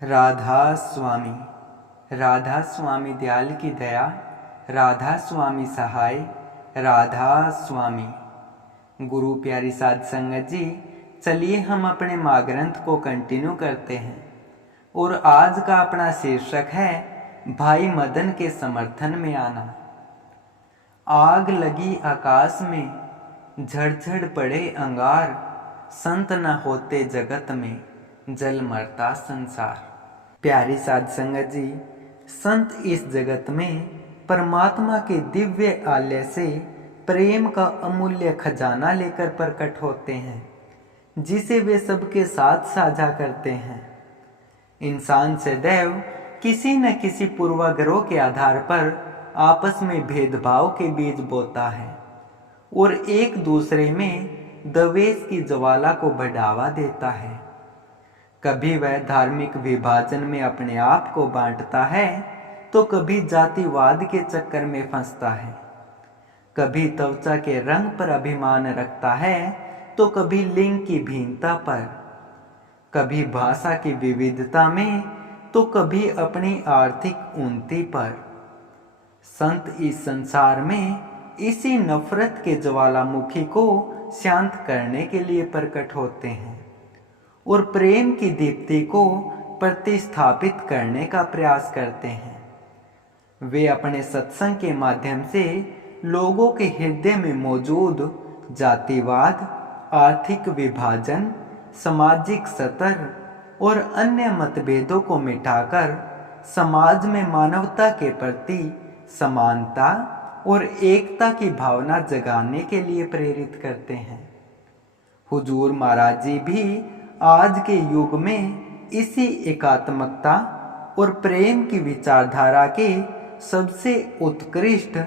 राधा स्वामी। राधा स्वामी दयाल की दया, राधा स्वामी सहाय, राधा स्वामी। गुरु प्यारी साध संगत जी, चलिए हम अपने माँ ग्रंथ को कंटिन्यू करते हैं और आज का अपना शीर्षक है भाई मदन के समर्थन में आना। आग लगी आकाश में, झड़झड़ पड़े अंगार, संत न होते जगत में, जल मरता संसार। प्यारी साध संगत जी, संत इस जगत में परमात्मा के दिव्य आलय से प्रेम का अमूल्य खजाना लेकर प्रकट होते हैं, जिसे वे सबके साथ साझा करते हैं। इंसान सदैव किसी न किसी पूर्वाग्रह के आधार पर आपस में भेदभाव के बीज बोता है और एक दूसरे में द्वेष की ज्वाला को बढ़ावा देता है। कभी वह धार्मिक विभाजन में अपने आप को बांटता है तो कभी जातिवाद के चक्कर में फंसता है। कभी त्वचा के रंग पर अभिमान रखता है तो कभी लिंग की भिन्नता पर, कभी भाषा की विविधता में तो कभी अपनी आर्थिक उन्नति पर। संत इस संसार में इसी नफरत के ज्वालामुखी को शांत करने के लिए प्रकट होते हैं और प्रेम की दीप्ति को प्रतिस्थापित करने का प्रयास करते हैं। वे अपने सत्संग के माध्यम से लोगों के हृदय में मौजूद जातिवाद, आर्थिक विभाजन, सामाजिक स्तर और अन्य मतभेदों को मिटाकर समाज में मानवता के प्रति समानता और एकता की भावना जगाने के लिए प्रेरित करते हैं। हुजूर महाराज जी भी आज के युग में इसी एकात्मकता और प्रेम की विचारधारा के सबसे उत्कृष्ट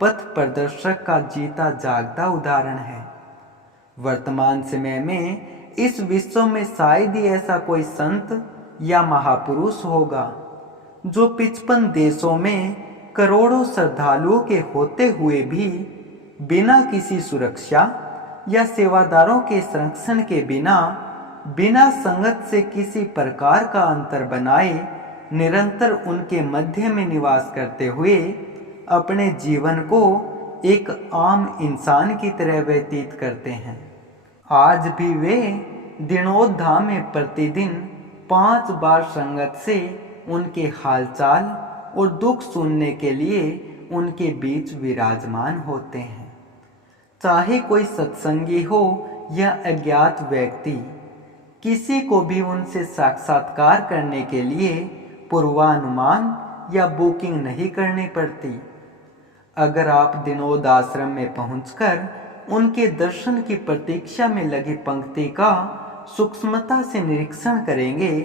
पथ प्रदर्शक का जीता जागता उदाहरण है। वर्तमान समय में इस विश्व में शायद ही ऐसा कोई संत या महापुरुष होगा जो 55 देशों में करोड़ों श्रद्धालुओं के होते हुए भी बिना किसी सुरक्षा या सेवादारों के संरक्षण के बिना संगत से किसी प्रकार का अंतर बनाए निरंतर उनके मध्य में निवास करते हुए अपने जीवन को एक आम इंसान की तरह व्यतीत करते हैं। आज भी वे दिनोद्धा में प्रतिदिन 5 बार संगत से उनके हालचाल और दुख सुनने के लिए उनके बीच विराजमान होते हैं। चाहे कोई सत्संगी हो या अज्ञात व्यक्ति, किसी को भी उनसे साक्षात्कार करने के लिए पूर्वानुमान या बुकिंग नहीं करनी पड़ती। अगर आप दिनोद आश्रम में पहुंचकर उनके दर्शन की प्रतीक्षा में लगी पंक्ति का सूक्ष्मता से निरीक्षण करेंगे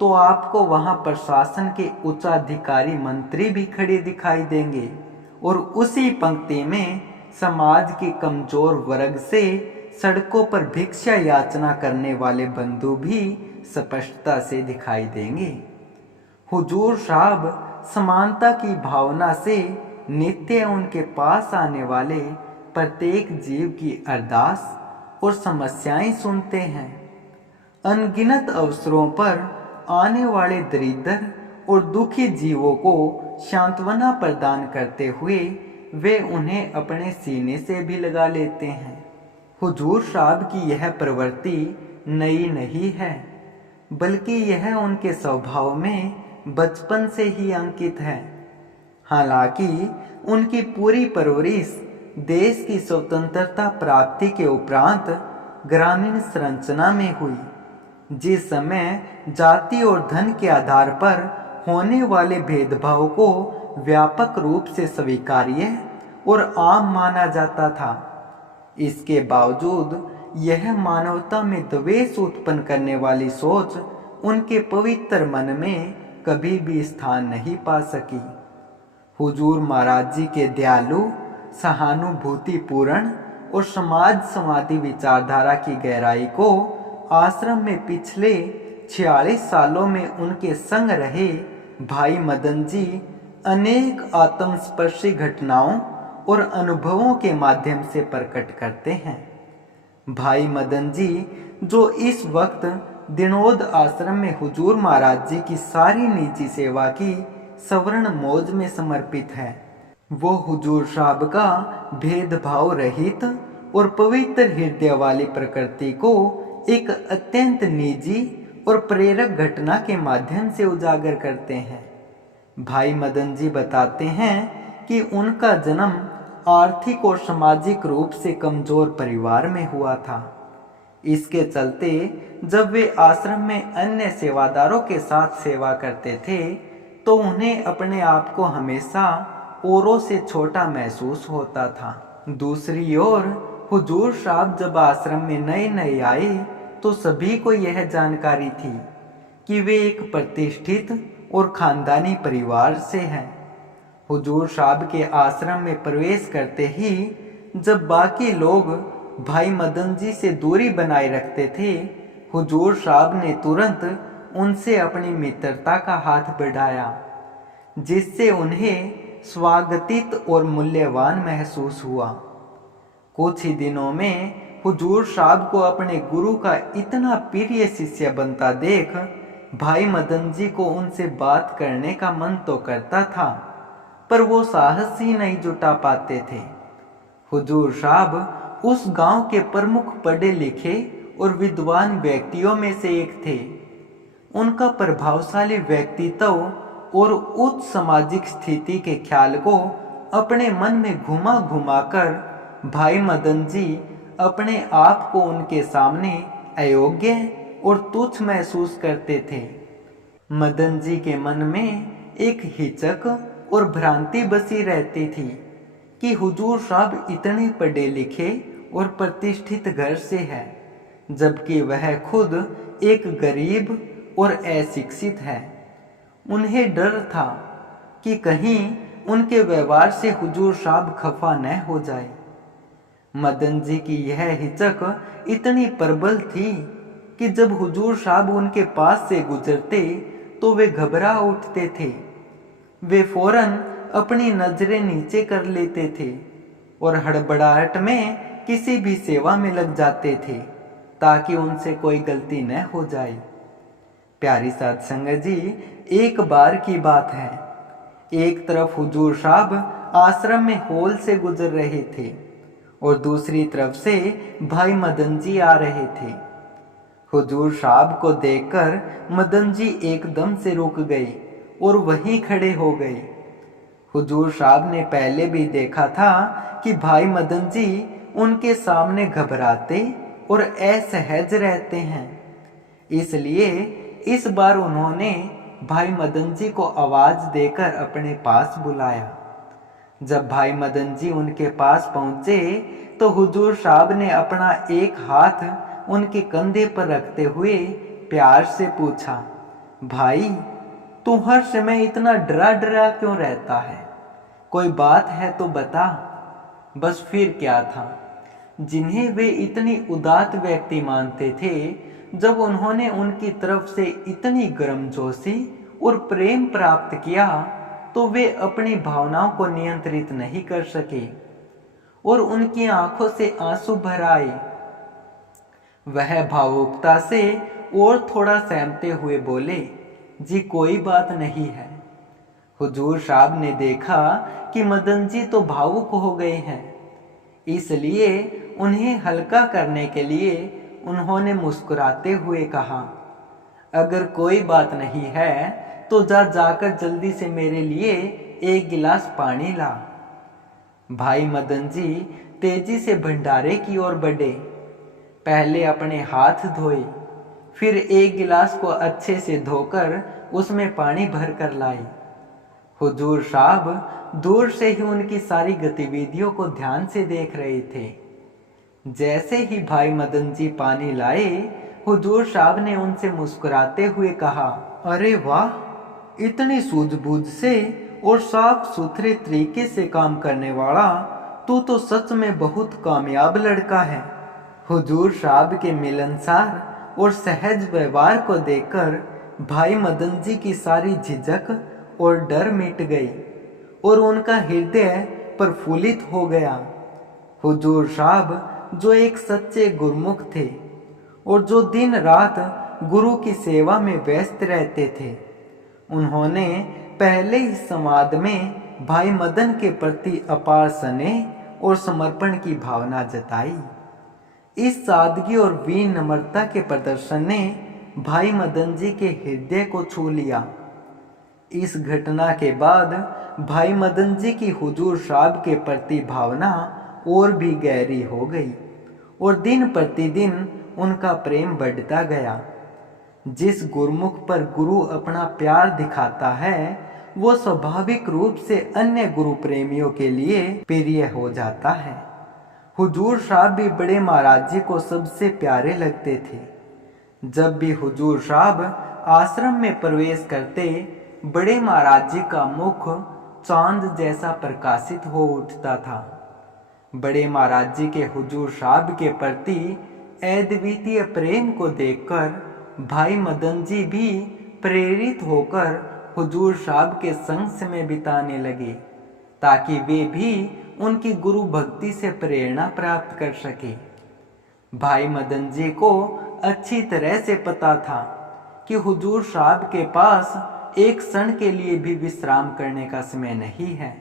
तो आपको वहां प्रशासन के उच्चाधिकारी मंत्री भी खड़े दिखाई देंगे और उसी पंक्ति में समाज के कमजोर वर्ग से सड़कों पर भिक्षा याचना करने वाले बंधु भी स्पष्टता से दिखाई देंगे। हुजूर साहब समानता की भावना से नित्य उनके पास आने वाले प्रत्येक जीव की अरदास और समस्याएं सुनते हैं। अनगिनत अवसरों पर आने वाले दरिद्र और दुखी जीवों को सांत्वना प्रदान करते हुए वे उन्हें अपने सीने से भी लगा लेते हैं। हुजूर साहब की यह प्रवृत्ति नई नहीं है, बल्कि यह उनके स्वभाव में बचपन से ही अंकित है। हालांकि उनकी पूरी परवरिश देश की स्वतंत्रता प्राप्ति के उपरांत ग्रामीण संरचना में हुई, जिस समय जाति और धन के आधार पर होने वाले भेदभाव को व्यापक रूप से स्वीकार्य और आम माना जाता था। इसके बावजूद यह मानवता में द्वेष उत्पन्न करने वाली सोच उनके पवित्र मन में कभी भी स्थान नहीं पा सकी। हुजूर महाराज जी के दयालु, सहानुभूतिपूर्ण और समाज समाधि विचारधारा की गहराई को आश्रम में पिछले 46 सालों में उनके संग रहे भाई मदन जी अनेक आत्मस्पर्शी घटनाओं और अनुभवों के माध्यम से प्रकट करते हैं। भाई मदन जी जो इस वक्त दिनोद आश्रम में हुजूर महाराज जी की सारी निजी सेवा की सवर्ण मौज में समर्पित है। वो हुजूर साहब का भेदभाव रहित और पवित्र हृदय वाली प्रकृति को एक अत्यंत निजी और प्रेरक घटना के माध्यम से उजागर करते हैं। भाई मदन जी बताते हैं कि उनका जन्म आर्थिक और सामाजिक रूप से कमजोर परिवार में हुआ था। इसके चलते जब वे आश्रम में अन्य सेवादारों के साथ सेवा करते थे तो उन्हें अपने आप को हमेशा औरों से छोटा महसूस होता था। दूसरी ओर हुजूर साहब जब आश्रम में नए नए आए तो सभी को यह जानकारी थी कि वे एक प्रतिष्ठित और खानदानी परिवार से हैं। हुजूर साहब के आश्रम में प्रवेश करते ही जब बाकी लोग भाई मदन जी से दूरी बनाए रखते थे, हुजूर साहब ने तुरंत उनसे अपनी मित्रता का हाथ बढ़ाया, जिससे उन्हें स्वागतित और मूल्यवान महसूस हुआ। कुछ ही दिनों में हुजूर साहब को अपने गुरु का इतना प्रिय शिष्य बनता देख भाई मदन जी को उनसे बात करने का मन तो करता था, पर वो साहस ही नहीं जुटा पाते थे। हुजूर साहब उस गांव के प्रमुख पढ़े लिखे और विद्वान व्यक्तियों में से एक थे। उनका प्रभावशाली व्यक्तित्व और उच्च सामाजिक स्थिति के ख्याल को अपने मन में घुमा घुमा कर भाई मदन जी अपने आप को उनके सामने अयोग्य और तुच्छ महसूस करते थे। मदन जी के मन में एक हिचक और भ्रांति बसी रहती थी कि हुजूर साहब इतने पढ़े लिखे और प्रतिष्ठित घर से है, जबकि वह खुद एक गरीब और अशिक्षित है। उन्हें डर था कि कहीं उनके व्यवहार से हुजूर साहब खफा न हो जाए। मदन जी की यह हिचक इतनी प्रबल थी कि जब हुजूर साहब उनके पास से गुजरते तो वे घबरा उठते थे। वे फौरन अपनी नजरें नीचे कर लेते थे और हड़बड़ाहट में किसी भी सेवा में लग जाते थे ताकि उनसे कोई गलती न हो जाए। प्यारी साध संगत जी, एक बार की बात है, एक तरफ हुजूर साहब आश्रम में हॉल से गुजर रहे थे और दूसरी तरफ से भाई मदन जी आ रहे थे। हुजूर साहब को देखकर मदन जी एकदम से रुक गए और वहीं खड़े हो गए। हुजूर साहब ने पहले भी देखा था कि भाई मदन जी उनके सामने घबराते और असहज रहते हैं, इसलिए इस बार उन्होंने भाई मदन जी को आवाज देकर अपने पास बुलाया। जब भाई मदन जी उनके पास पहुंचे तो हुजूर साहब ने अपना एक हाथ उनके कंधे पर रखते हुए प्यार से पूछा, भाई तू हर समय इतना डरा डरा क्यों रहता है? कोई बात है तो बता। बस फिर क्या था, जिन्हें वे इतनी उदात व्यक्ति मानते थे, जब उन्होंने उनकी तरफ से इतनी गर्मजोशी और प्रेम प्राप्त किया तो वे अपनी भावनाओं को नियंत्रित नहीं कर सके और उनकी आंखों से आंसू भर आए। वह भावुकता से और थोड़ा सहमते हुए बोले, जी कोई बात नहीं है। हुजूर साहब ने देखा कि मदन जी तो भावुक हो गए हैं, इसलिए उन्हें हल्का करने के लिए उन्होंने मुस्कुराते हुए कहा, अगर कोई बात नहीं है तो जाकर जल्दी से मेरे लिए एक गिलास पानी ला। भाई मदन जी तेजी से भंडारे की ओर बढ़े। पहले अपने हाथ धोए, फिर एक गिलास को अच्छे से धोकर उसमें पानी भर कर लाए। हुजूर साहब दूर से ही उनकी सारी गतिविधियों को ध्यान से देख रहे थे। जैसे ही भाई मदन जी पानी लाए, हुजूर साहब ने उनसे मुस्कुराते हुए कहा, अरे वाह, इतनी सूझबूझ से और साफ सुथरे तरीके से काम करने वाला तू तो सच में बहुत कामयाब लड़का है। हुजूर साहब के मिलनसार और सहज व्यवहार को देखकर भाई मदन जी की सारी झिझक और डर मिट गई और उनका हृदय प्रफुल्लित हो गया। हुजूर साहब जो एक सच्चे गुरमुख थे और जो दिन रात गुरु की सेवा में व्यस्त रहते थे। उन्होंने पहले ही संवाद में भाई मदन के प्रति अपार स्नेह और समर्पण की भावना जताई। इस सादगी और विनम्रता के प्रदर्शन ने भाई मदन जी के हृदय को छू लिया। इस घटना के बाद भाई मदन जी की हुजूर साहब के प्रति भावना और भी गहरी हो गई और दिन प्रतिदिन उनका प्रेम बढ़ता गया। जिस गुरुमुख पर गुरु अपना प्यार दिखाता है वो स्वाभाविक रूप से अन्य गुरु प्रेमियों के लिए प्रिय हो जाता है। हुजूर साहब भी बड़े महाराज जी को सबसे प्यारे लगते थे। जब भी हुजूर साहब आश्रम में प्रवेश करते, बड़े महाराज जी का मुख चांद जैसा प्रकाशित हो उठता था। बड़े महाराज जी के हुजूर साहब के प्रति अद्वितीय प्रेम को देखकर भाई मदन जी भी प्रेरित होकर हुजूर साहब के संग समय बिताने लगे, ताकि वे भी उनकी गुरु भक्ति से प्रेरणा प्राप्त कर सके। भाई मदन जी को अच्छी तरह से पता था कि हुजूर साहब के पास एक क्षण के लिए भी विश्राम करने का समय नहीं है।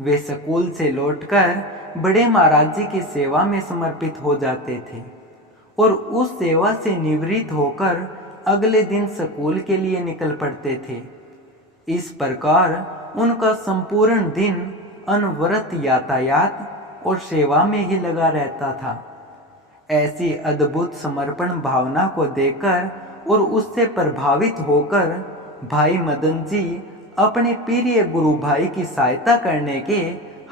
वे स्कूल से लौटकर बड़े महाराज जी की सेवा में समर्पित हो जाते थे और उस सेवा से निवृत्त होकर अगले दिन स्कूल के लिए निकल पड़ते थे। इस प्रकार उनका संपूर्ण दिन अनवरत यातायात और सेवा में ही लगा रहता था। ऐसी अद्भुत समर्पण भावना को देखकर और उससे प्रभावित होकर भाई मदन जी अपने प्रिय गुरु भाई की सहायता करने के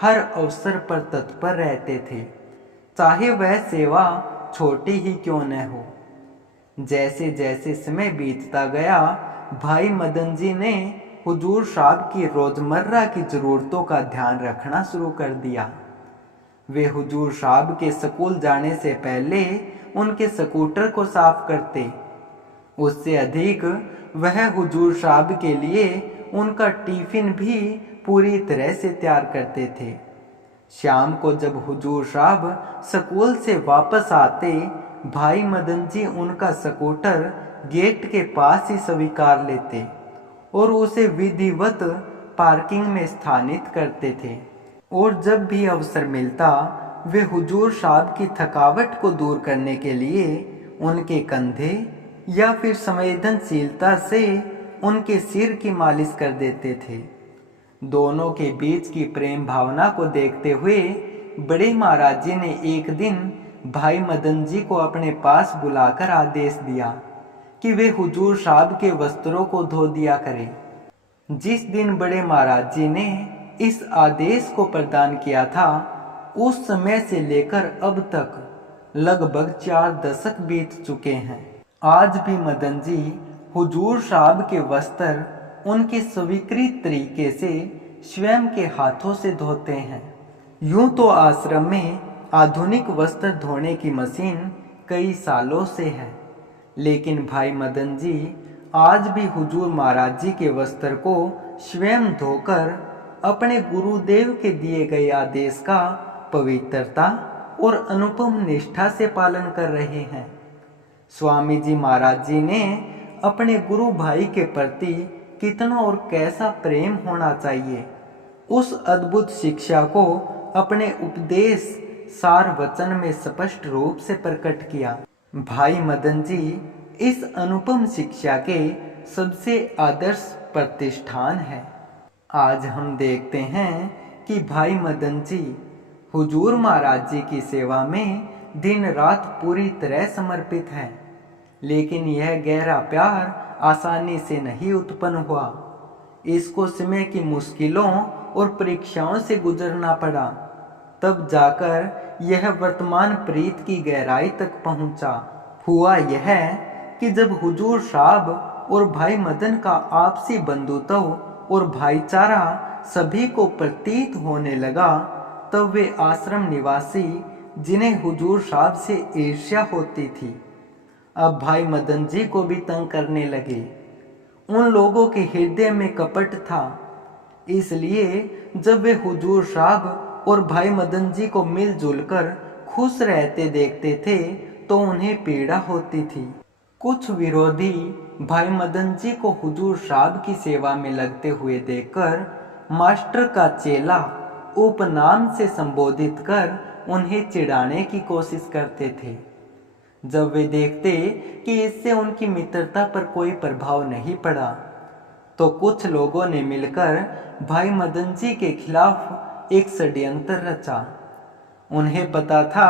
हर अवसर पर तत्पर रहते थे, चाहे वह सेवा छोटी ही क्यों न हो। जैसे जैसे समय बीतता गया, भाई मदन जी ने हुजूर साहब की रोजमर्रा की जरूरतों का ध्यान रखना शुरू कर दिया। वे हुजूर साहब के स्कूल जाने से पहले उनके स्कूटर को साफ करते। उससे अधिक वह हुजूर साहब के लिए उनका टिफिन भी पूरी तरह से तैयार करते थे। शाम को जब हुजूर साहब स्कूल से वापस आते, भाई मदन जी उनका स्कूटर गेट के पास ही स्वीकार लेते और उसे विधिवत पार्किंग में स्थानित करते थे। और जब भी अवसर मिलता, वे हुजूर साहब की थकावट को दूर करने के लिए उनके कंधे या फिर संवेदनशीलता से उनके सिर की मालिश कर देते थे। दोनों के बीच की प्रेम भावना को देखते हुए बड़े महाराज जी ने एक दिन भाई मदन जी को अपने पास बुलाकर आदेश दिया कि वे हुजूर साहब के वस्त्रों को धो दिया करें। जिस दिन बड़े महाराज जी ने इस आदेश को प्रदान किया था, उस समय से लेकर अब तक लगभग 4 दशक बीत चुके हैं। आज भी मदन जी हुजूर साहब के वस्त्र उनके स्वीकृत तरीके से स्वयं के हाथों से धोते हैं। यूं तो आश्रम में आधुनिक वस्त्र धोने की मशीन कई सालों से है, लेकिन भाई मदन जी आज भी हुजूर महाराज जी के वस्त्र को स्वयं धोकर अपने गुरुदेव के दिए गए आदेश का पवित्रता और अनुपम निष्ठा से पालन कर रहे हैं। स्वामी जी महाराज जी ने अपने गुरु भाई के प्रति कितना और कैसा प्रेम होना चाहिए, उस अद्भुत शिक्षा को अपने उपदेश सार वचन में स्पष्ट रूप से प्रकट किया। भाई मदन जी इस अनुपम शिक्षा के सबसे आदर्श प्रतिष्ठान है। आज हम देखते हैं कि भाई मदन जी हुजूर महाराज जी की सेवा में दिन रात पूरी तरह समर्पित हैं, लेकिन यह गहरा प्यार आसानी से नहीं उत्पन्न हुआ। इसको समय की मुश्किलों और परीक्षाओं से गुजरना पड़ा, तब जाकर यह वर्तमान प्रीत की गहराई तक पहुंचा। हुआ यह कि जब हुजूर साहब और भाई मदन का आपसी बंधुत्व और भाईचारा सभी को प्रतीत होने लगा, तब वे आश्रम निवासी जिन्हें हुजूर साहब से ईर्ष्या होती थी, अब भाई मदन जी को भी तंग करने लगे। उन लोगों के हृदय में कपट था, इसलिए जब वे हुजूर साहब और भाई मदन जी को मिलजुल कर खुश रहते देखते थे तो उन्हें पीड़ा होती थी। कुछ विरोधी भाई मदन जी को हुजूर साहब की सेवा में लगते हुए देखकर मास्टर का चेला उपनाम से संबोधित कर उन्हें चिढ़ाने की कोशिश करते थे। जब वे देखते कि इससे उनकी मित्रता पर कोई प्रभाव नहीं पड़ा तो कुछ लोगों ने मिलकर भाई मदन जी के खिलाफ एक षड्यंत्र रचा। उन्हें पता था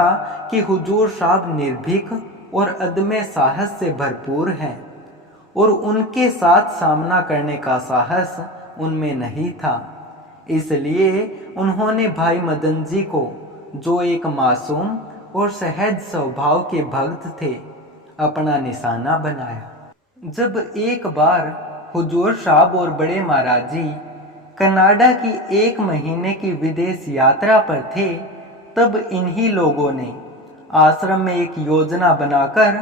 कि हुजूर साहब निर्भीक और अदम्य साहस से भरपूर हैं और उनके साथ सामना करने का साहस उनमें नहीं था। इसलिए उन्होंने भाई मदन जी को, जो एक मासूम और सहज स्वभाव के भक्त थे, अपना निशाना बनाया। जब एक बार हुजूर साहब और बड़े महाराज जी कनाडा की 1 महीने की विदेश यात्रा पर थे, तब इन्हीं लोगों ने आश्रम में एक योजना बनाकर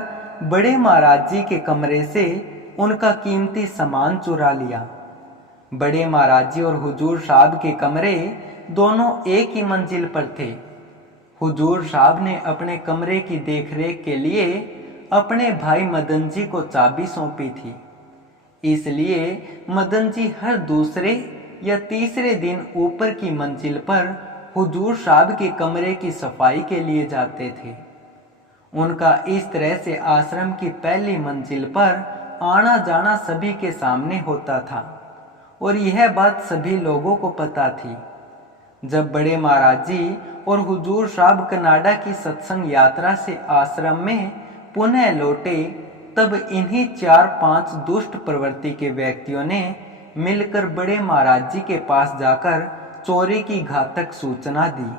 बड़े महाराज जी के कमरे से उनका कीमती सामान चुरा लिया। बड़े महाराज जी और हुजूर साहब के कमरे दोनों एक ही मंजिल पर थे। हुजूर साहब ने अपने कमरे की देखरेख के लिए अपने भाई मदन जी को चाबी सौंपी थी। इसलिए मदन जी हर दूसरे या तीसरे दिन ऊपर की मंजिल पर हुजूर साहब के कमरे की सफाई के लिए जाते थे। उनका इस तरह से आश्रम की पहली मंजिल पर आना जाना सभी के सामने होता था और यह बात सभी लोगों को पता थी। जब बड़े महाराज जी और हुजूर साहब कनाडा की सत्संग यात्रा से आश्रम में पुनः लौटे, तब इन्हीं 4-5 दुष्ट प्रवृत्ति के व्यक्तियों ने मिलकर बड़े महाराज जी के पास जाकर चोरी की घातक सूचना दी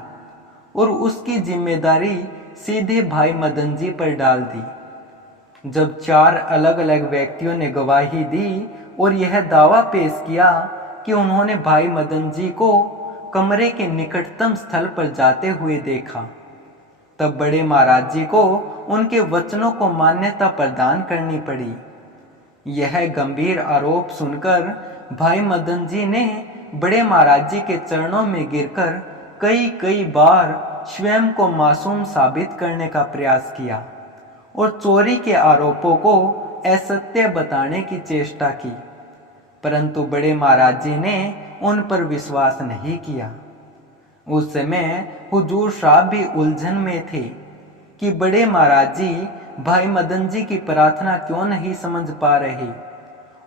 और उसकी जिम्मेदारी सीधे भाई मदन जी पर डाल दी। जब 4 अलग अलग व्यक्तियों ने गवाही दी और यह दावा पेश किया कि उन्होंने भाई मदन जी को कमरे के निकटतम स्थल पर जाते हुए देखा, तब बड़े महाराज जी को उनके वचनों को मान्यता प्रदान करनी पड़ी। यह गंभीर आरोप सुनकर भाई मदन जी ने बड़े महाराज जी के चरणों में गिरकर कई बार स्वयं को मासूम साबित करने का प्रयास किया और चोरी के आरोपों को असत्य बताने की चेष्टा की, परंतु बड़े महाराज जी ने उन पर विश्वास नहीं किया। उस समय हुजूर साहब भी उलझन में थे कि बड़े महाराज जी भाई मदन जी की प्रार्थना क्यों नहीं समझ पा रहे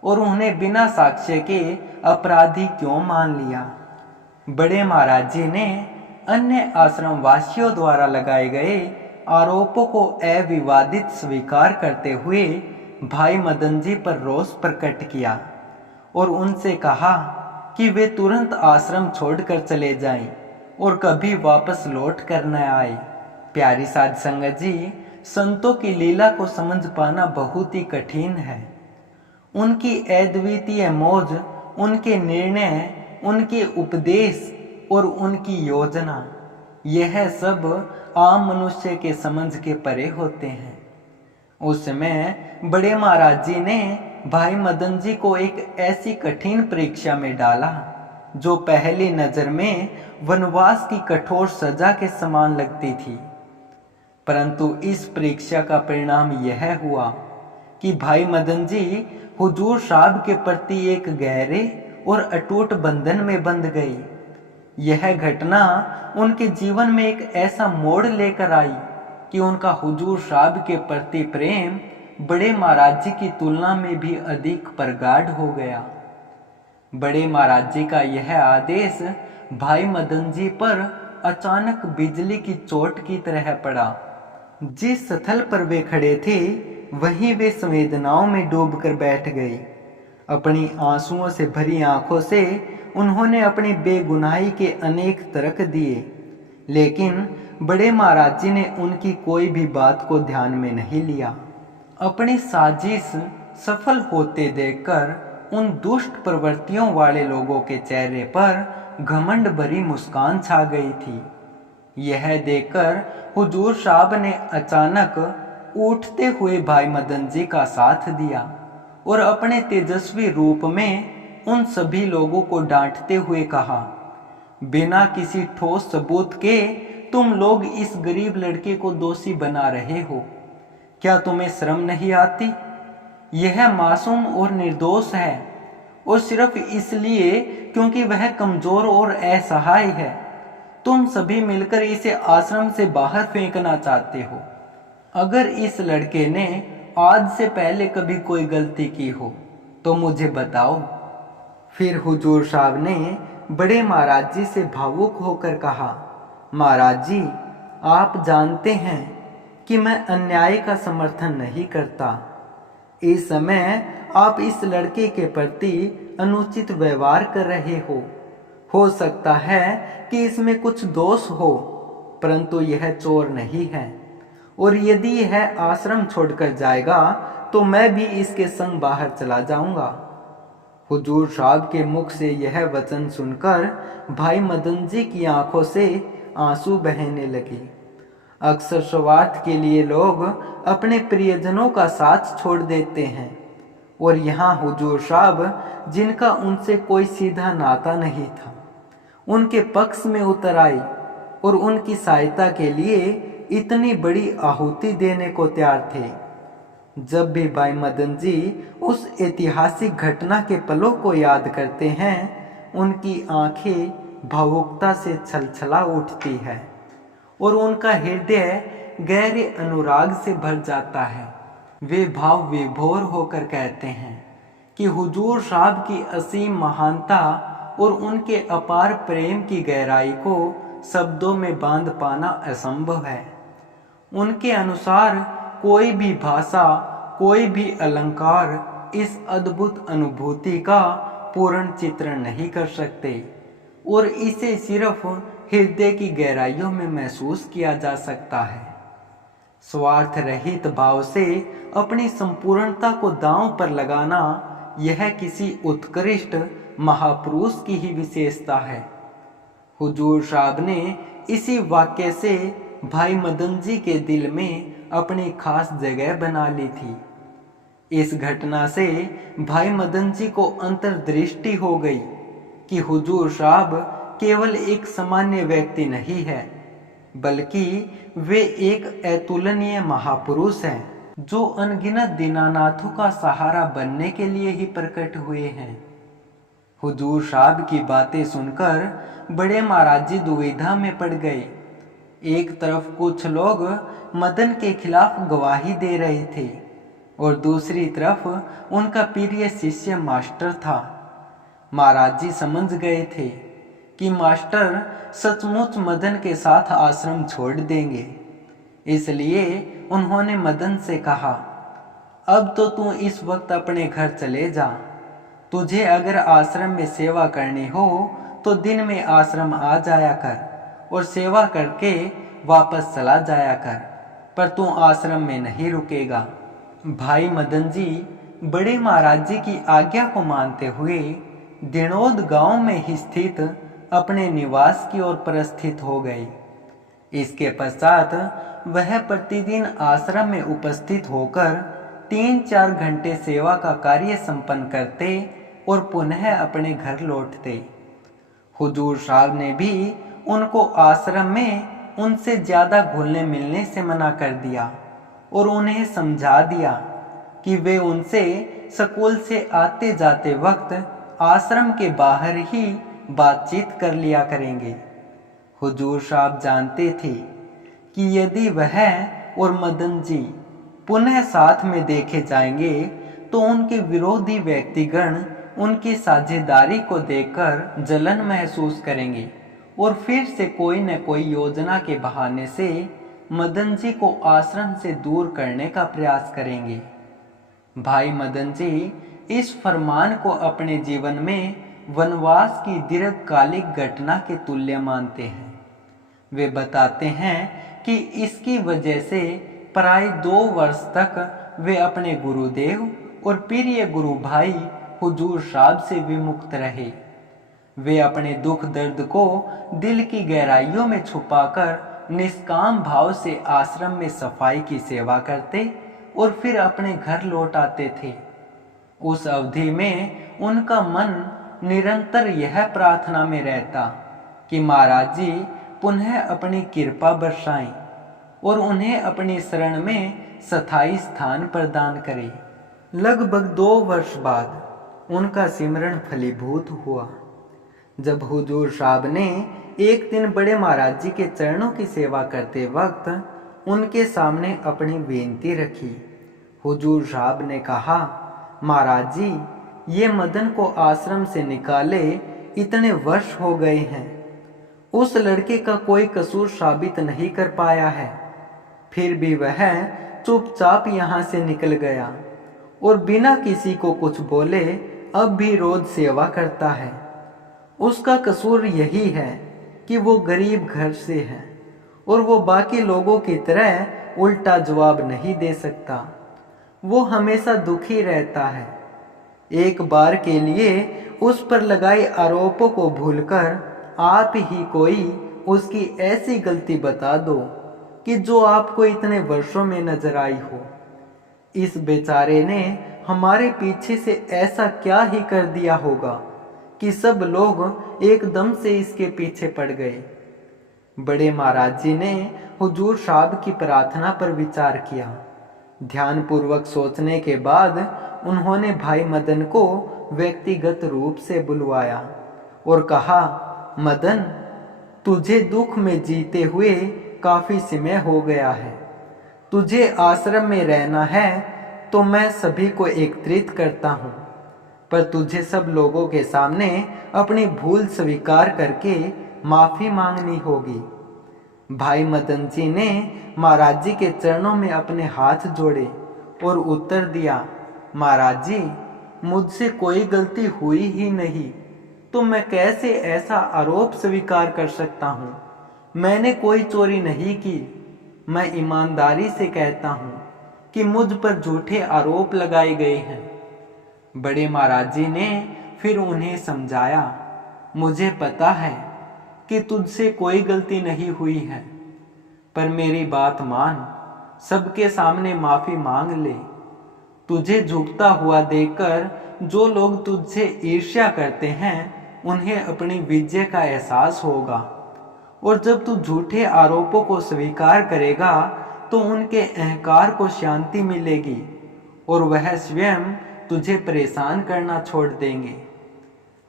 और उन्हें बिना साक्ष्य के अपराधी क्यों मान लिया। बड़े महाराज जी ने अन्य आश्रम वासियों द्वारा लगाए गए आरोपों को अविवादित स्वीकार करते हुए भाई मदन जी पर रोष प्रकट किया और उनसे कहा कि वे तुरंत आश्रम छोड़कर चले जाएं और कभी वापस लौट कर न आए। प्यारी साध संगत जी, संतों की लीला को समझ पाना बहुत ही कठिन है। उनकी अद्वितीय मौज, उनके निर्णय, उनके उपदेश और उनकी योजना, यह सब आम मनुष्य के समझ के परे होते हैं। उस समय बड़े महाराज जी ने भाई मदन जी को एक ऐसी कठिन परीक्षा में डाला जो पहली नजर में वनवास की कठोर सजा के समान लगती थी, परंतु इस परीक्षा का परिणाम यह हुआ कि भाई मदन जी हुजूर साहब के प्रति एक गहरे और अटूट बंधन में बंध गई। यह घटना उनके जीवन में एक ऐसा मोड़ लेकर आई कि उनका हुजूर साहब के प्रति प्रेम बड़े महाराज जी की तुलना में भी अधिक प्रगाढ़ हो गया। बड़े महाराज जी का यह आदेश भाई मदन जी पर अचानक बिजली की चोट की तरह पड़ा। जिस स्थल पर वे खड़े थे वहीं वे संवेदनाओं में डूबकर बैठ गए। अपनी आंसुओं से भरी आंखों से उन्होंने अपनी बेगुनाही के अनेक तर्क दिए, लेकिन बड़े महाराज जी ने उनकी कोई भी बात को ध्यान में नहीं लिया। अपनी साजिश सफल होते देखकर उन दुष्ट प्रवृत्तियों वाले लोगों के चेहरे पर घमंड भरी मुस्कान छा गई थी। यह देखकर हुजूर साहब ने अचानक उठते हुए भाई मदन जी का साथ दिया और अपने तेजस्वी रूप में उन सभी लोगों को डांटते हुए कहा, बिना किसी ठोस सबूत के तुम लोग इस गरीब लड़के को दोषी बना रहे हो। क्या तुम्हें शर्म नहीं आती यह मासूम और निर्दोष है, और सिर्फ इसलिए क्योंकि वह कमजोर और असहाय है तुम सभी मिलकर इसे आश्रम से बाहर फेंकना चाहते हो। अगर इस लड़के ने आज से पहले कभी कोई गलती की हो तो मुझे बताओ। फिर हुजूर साहब ने बड़े महाराज जी से भावुक होकर कहा, महाराज जी, आप जानते हैं कि मैं अन्याय का समर्थन नहीं करता। इस समय आप इस लड़के के प्रति अनुचित व्यवहार कर रहे हो सकता है कि इसमें कुछ दोष हो, परंतु यह चोर नहीं है, और यदि यह आश्रम छोड़कर जाएगा तो मैं भी इसके संग बाहर चला जाऊंगा। हुजूर साहब के मुख से यह वचन सुनकर भाई मदन जी की आंखों से आंसू बहने लगे। अक्सर स्वार्थ के लिए लोग अपने प्रियजनों का साथ छोड़ देते हैं, और यहाँ हुजूर साहब, जिनका उनसे कोई सीधा नाता नहीं था, उनके पक्ष में उतर आई और उनकी सहायता के लिए इतनी बड़ी आहुति देने को तैयार थे। जब भी भाई मदन जी उस ऐतिहासिक घटना के पलों को याद करते हैं, उनकी आंखें भावुकता से छलछला उठती है और उनका हृदय गहरे अनुराग से भर जाता है। वे भाव विभोर होकर कहते हैं कि हुजूर साहब की असीम महानता और उनके अपार प्रेम की गहराई को शब्दों में बांध पाना असंभव है। उनके अनुसार कोई भी भाषा, कोई भी अलंकार इस अद्भुत अनुभूति का पूर्ण चित्रण नहीं कर सकते, और इसे सिर्फ हृदय की गहराइयों में महसूस किया जा सकता है। स्वार्थ रहित भाव से अपनी संपूर्णता को दांव पर लगाना, यह किसी उत्कृष्ट महापुरुष की ही विशेषता है। हुजूर साहब ने इसी वाक्य से भाई मदन जी के दिल में अपनी खास जगह बना ली थी। इस घटना से भाई मदन जी को अंतर्दृष्टि हो गई कि हुजूर साहब केवल एक सामान्य व्यक्ति नहीं है, बल्कि वे एक अतुलनीय महापुरुष हैं, जो अनगिनत दीनानाथों का सहारा बनने के लिए ही प्रकट हुए हैं। हुजूर साहब की बातें सुनकर बड़े महाराज जी दुविधा में पड़ गए। एक तरफ कुछ लोग मदन के खिलाफ गवाही दे रहे थे, और दूसरी तरफ उनका प्रिय शिष्य मास्टर था। महाराज जी समझ गए थे कि मास्टर सचमुच मदन के साथ आश्रम छोड़ देंगे, इसलिए उन्होंने मदन से कहा, अब तो तू इस वक्त अपने घर चले जा। तुझे अगर आश्रम में सेवा करनी हो तो दिन में आश्रम आ जाया कर और सेवा करके वापस चला जाया कर, पर तू आश्रम में नहीं रुकेगा। भाई मदन जी बड़े महाराज जी की आज्ञा को मानते हुए दिनोद गांव में ही स्थित अपने निवास की ओर प्रस्थित हो गए। इसके पश्चात वह प्रतिदिन आश्रम में उपस्थित होकर 3-4 घंटे सेवा का कार्य संपन्न करते और पुनः अपने घर लौटते। हुजूर साहब ने भी उनको आश्रम में उनसे ज्यादा घुलने मिलने से मना कर दिया और उन्हें समझा दिया कि वे उनसे स्कूल से आते जाते वक्त आश्रम के बाहर ही बातचीत कर लिया करेंगे। हुजूर साहब जानते थे कि यदि वह और मदन जी पुनः साथ में देखे जाएंगे तो उनके विरोधी व्यक्तिगण उनकी साझेदारी को देखकर जलन महसूस करेंगे और फिर से कोई न कोई योजना के बहाने से मदन जी को आश्रम से दूर करने का प्रयास करेंगे। भाई मदन जी इस फरमान को अपने जीवन में वनवास की दीर्घकालिक घटना के तुल्य मानते हैं। वे बताते हैं कि इसकी वजह से प्राय 2 वर्ष तक वे अपने गुरुदेव और प्रिय गुरु भाई हुजूर साहब से विमुक्त रहे। वे अपने दुख दर्द को दिल की गहराइयों में छुपाकर निष्काम भाव से आश्रम में सफाई की सेवा करते और फिर अपने घर लौट आते थे। उस अवधि में उनका मन निरंतर यह प्रार्थना में रहता कि महाराज जी पुनः अपनी कृपा बरसाएं और उन्हें अपनी शरण में स्थायी स्थान प्रदान करें। लगभग 2 वर्ष बाद उनका सिमरन फलीभूत हुआ। जब हुजूर साहब ने एक दिन बड़े महाराज जी के चरणों की सेवा करते वक्त उनके सामने अपनी बेनती रखी। हुजूर साहब ने कहा, महाराज जी, ये मदन को आश्रम से निकाले इतने वर्ष हो गए हैं, उस लड़के का कोई कसूर साबित नहीं कर पाया है, फिर भी वह चुपचाप यहाँ से निकल गया और बिना किसी को कुछ बोले अब भी रोज सेवा करता है। उसका कसूर यही है कि वो गरीब घर से है और वो बाकी लोगों की तरह उल्टा जवाब नहीं दे सकता। वो हमेशा दुखी रहता है। एक बार के लिए उस पर लगाए आरोपों को भूलकर आप ही कोई उसकी ऐसी गलती बता दो कि जो आपको इतने वर्षों में नजर आई हो। इस बेचारे ने हमारे पीछे से ऐसा क्या ही कर दिया होगा कि सब लोग एकदम से इसके पीछे पड़ गए। बड़े महाराज जी ने हुजूर साहब की प्रार्थना पर विचार किया। ध्यानपूर्वक सोचने के बाद उन्होंने भाई मदन को व्यक्तिगत रूप से बुलवाया और कहा, मदन, तुझे दुख में जीते हुए काफी समय हो गया है। तुझे आश्रम में रहना है तो मैं सभी को एकत्रित करता हूँ, पर तुझे सब लोगों के सामने अपनी भूल स्वीकार करके माफी मांगनी होगी। भाई मदन जी ने महाराज जी के चरणों में अपने हाथ जोड़े और उत्तर दिया, महाराज जी, मुझसे कोई गलती हुई ही नहीं तो मैं कैसे ऐसा आरोप स्वीकार कर सकता हूँ। मैंने कोई चोरी नहीं की। मैं ईमानदारी से कहता हूँ कि मुझ पर झूठे आरोप लगाए गए हैं। बड़े महाराज जी ने फिर उन्हें समझाया, मुझे पता है कि तुझसे कोई गलती नहीं हुई है, पर मेरी बात मान, सबके सामने माफी मांग ले। तुझे झुकता हुआ देखकर जो लोग तुझसे ईर्ष्या करते हैं उन्हें अपनी विजय का एहसास होगा, और जब तू झूठे आरोपों को स्वीकार करेगा तो उनके अहंकार को शांति मिलेगी और वह स्वयं तुझे परेशान करना छोड़ देंगे।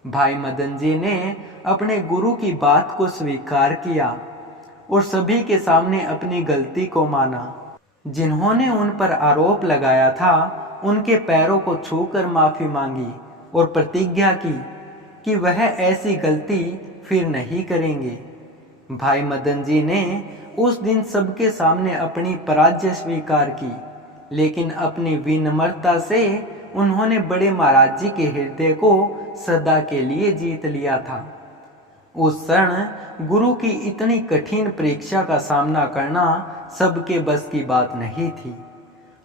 भाई मदन जी ने अपने गुरु की बात को स्वीकार किया और सभी के सामने अपनी गलती को माना। जिन्होंने उन पर आरोप लगाया था उनके पैरों को छूकर माफी मांगी और प्रतिज्ञा की कि वह ऐसी गलती फिर नहीं करेंगे। भाई मदन जी ने उस दिन सबके सामने अपनी पराजय स्वीकार की, लेकिन अपनी विनम्रता से उन्होंने बड़े महाराज जी के हृदय को सदा के लिए जीत लिया था। उस क्षण गुरु की इतनी कठिन परीक्षा का सामना करना सबके बस की बात नहीं थी।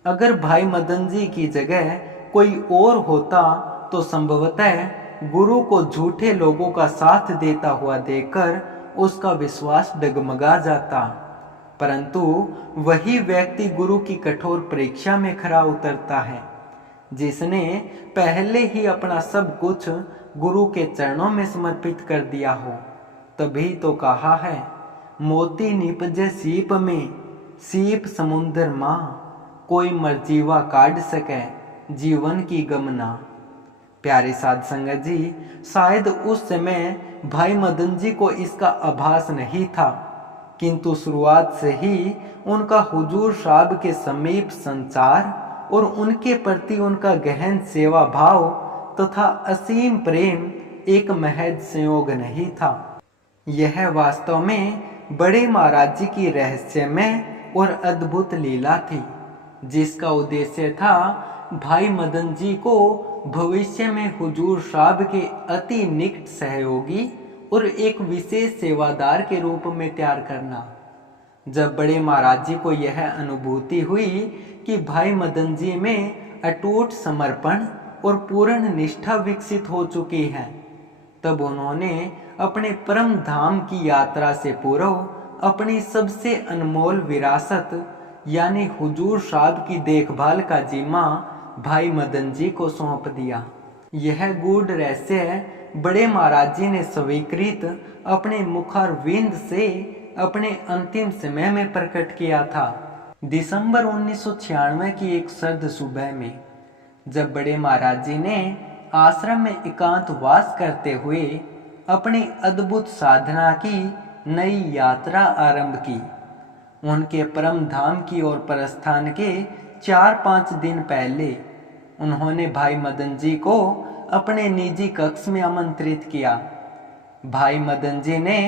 अगर भाई मदन जी की जगह कोई और होता तो संभवतः गुरु को झूठे लोगों का साथ देता हुआ देखकर उसका विश्वास डगमगा जाता, परंतु वही व्यक्ति गुरु की कठोर परीक्षा में खरा उतरता है जिसने पहले ही अपना सब कुछ गुरु के चरणों में समर्पित कर दिया हो। तभी तो कहा है, मोती निपजे सीप में, सीप समुंदर माँ, कोई मर्जीवा काट सके जीवन की गमना। प्यारे साध संगत जी, शायद उस समय भाई मदन जी को इसका आभास नहीं था, किंतु शुरुआत से ही उनका हुजूर साहब के समीप संचार और उनके प्रति उनका गहन सेवा भाव तथा असीम प्रेम एक महज संयोग नहीं था। यह वास्तव में बड़े महाराज जी की रहस्यमय और अद्भुत लीला थी, जिसका उद्देश्य था भाई मदन जी को भविष्य में हुजूर साहब के अति निकट सहयोगी और एक विशेष सेवादार के रूप में तैयार करना। जब बड़े महाराज जी को यह अनुभूति हुई कि भाई मदन जी में अटूट समर्पण और पूर्ण निष्ठा विकसित हो चुकी है, तब उन्होंने अपने परम धाम की यात्रा से पूर्व अपनी सबसे अनमोल विरासत यानी हुजूर साहब की देखभाल का जिम्मा भाई मदन जी को सौंप दिया। यह गूढ़ रहस्य बड़े महाराज जी ने स्वीकृत अपने मुखारविंद से अपने अंतिम समय में प्रकट किया था। दिसंबर 1996 की एक सर्द सुबह में जब बड़े महाराज जी ने आश्रम में एकांतवास करते हुए अपनी अद्भुत साधना की नई यात्रा आरंभ की, उनके परम धाम की ओर प्रस्थान के 4-5 दिन पहले उन्होंने भाई मदन जी को अपने निजी कक्ष में आमंत्रित किया। भाई मदन जी ने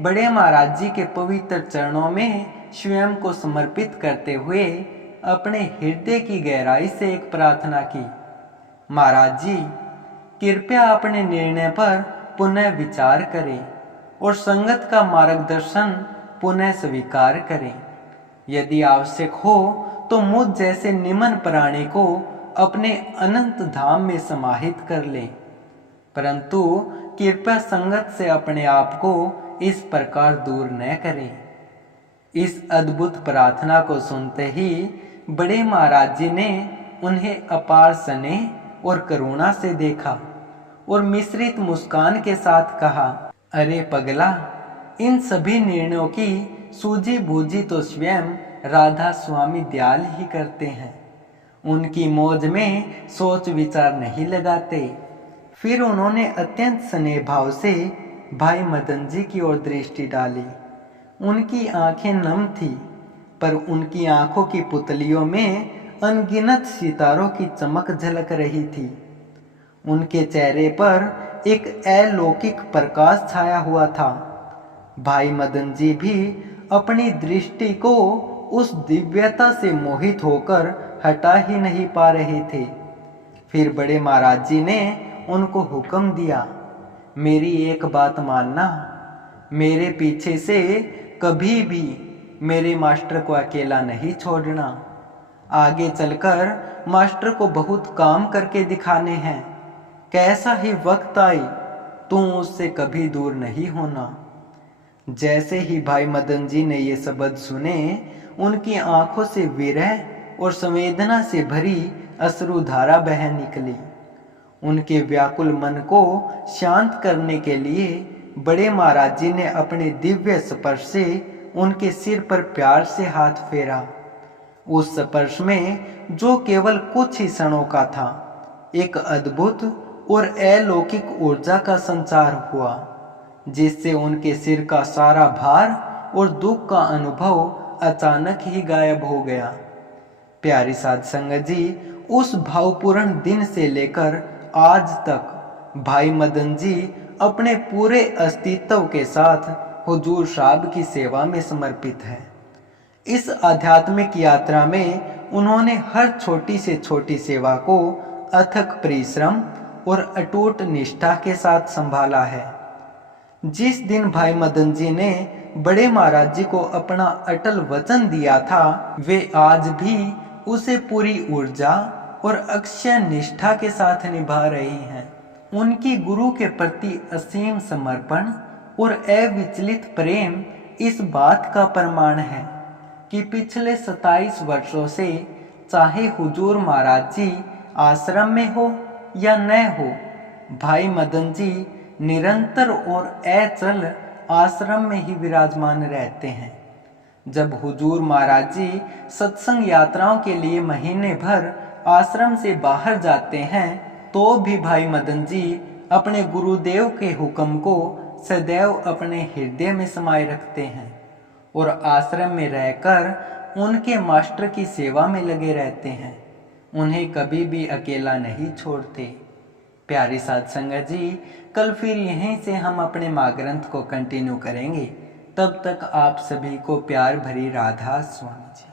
बड़े महाराज जी के पवित्र चरणों में स्वयं को समर्पित करते हुए अपने हृदय की गहराई से एक प्रार्थना की, महाराज जी कृपया अपने निर्णय पर पुनः विचार करें और संगत का मार्गदर्शन पुनः स्वीकार करें। यदि आवश्यक हो तो मुझ जैसे निमन प्राणी को अपने अनंत धाम में समाहित कर लें, परंतु कृपया संगत से अपने आप को इस प्रकार दूर न करें। इस अद्भुत प्रार्थना को सुनते ही बड़े महाराज जी ने उन्हें अपार स्नेह और करुणा से देखा और मिश्रित मुस्कान के साथ कहा, अरे पगला, इन सभी निर्णयों की सूझी बूझी तो स्वयं राधा स्वामी दयाल ही करते हैं, उनकी मौज में सोच विचार नहीं लगाते। फिर उन्होंने अत्यंत स्नेह भाव से भाई मदन जी की ओर दृष्टि डाली। उनकी आंखें नम थी, पर उनकी आंखों की पुतलियों में अनगिनत सितारों की चमक झलक रही थी। उनके चेहरे पर एक अलौकिक प्रकाश छाया हुआ था। भाई मदन जी भी अपनी दृष्टि को उस दिव्यता से मोहित होकर हटा ही नहीं पा रहे थे। फिर बड़े महाराज जी ने उनको हुक्म दिया, मेरी एक बात मानना, मेरे पीछे से कभी भी मेरे मास्टर को अकेला नहीं छोड़ना। आगे चलकर मास्टर को बहुत काम करके दिखाने हैं। कैसा ही वक्त आए तुम उससे कभी दूर नहीं होना। जैसे ही भाई मदन जी ने ये शब्द सुने, उनकी आंखों से विरह और संवेदना से भरी अश्रुधारा बह निकली। उनके व्याकुल मन को शांत करने के लिए बड़े महाराज जी ने अपने दिव्य स्पर्श से उनके सिर पर प्यार से हाथ फेरा। उस स्पर्श में जो केवल कुछ ही क्षणों का था, एक अद्भुत और अलौकिक ऊर्जा का संचार हुआ, जिससे उनके सिर का सारा भार और दुख का अनुभव अचानक ही गायब हो गया। प्यारी साध संगत जी, उस भावपूर्ण दिन से लेकर आज तक भाई मदन जी अपने पूरे अस्तित्व के साथ हुजूर साहब की सेवा में समर्पित है। इस आध्यात्मिक यात्रा में उन्होंने हर छोटी से छोटी सेवा को अथक परिश्रम और अटूट निष्ठा के साथ संभाला है। जिस दिन भाई मदन जी ने बड़े महाराज जी को अपना अटल वचन दिया था, वे आज भी उसे पूरी ऊर्जा और अक्षय निष्ठा के साथ निभा रही हैं। उनकी गुरु के प्रति असीम समर्पण और अविचलित प्रेम इस बात का प्रमाण है कि पिछले 27 वर्षों से चाहे हुजूर महाराज जी आश्रम में हो या न हो, भाई मदन जी निरंतर और अचल आश्रम में ही विराजमान रहते हैं। जब हुजूर महाराज जी सत्संग यात्राओं के लिए महीने भर आश्रम से बाहर जाते हैं, तो भी भाई मदन जी अपने गुरुदेव के हुक्म को सदैव अपने हृदय में समाये रखते हैं और आश्रम में रहकर उनके मास्टर की सेवा में लगे रहते हैं। उन्हें कभी भी अकेला नहीं छोड़ते। प्यारी साध संगत जी, कल फिर यहीं से हम अपने माँ ग्रंथ को कंटिन्यू करेंगे। तब तक आप सभी को प्यार भरी राधा स्वामी जी।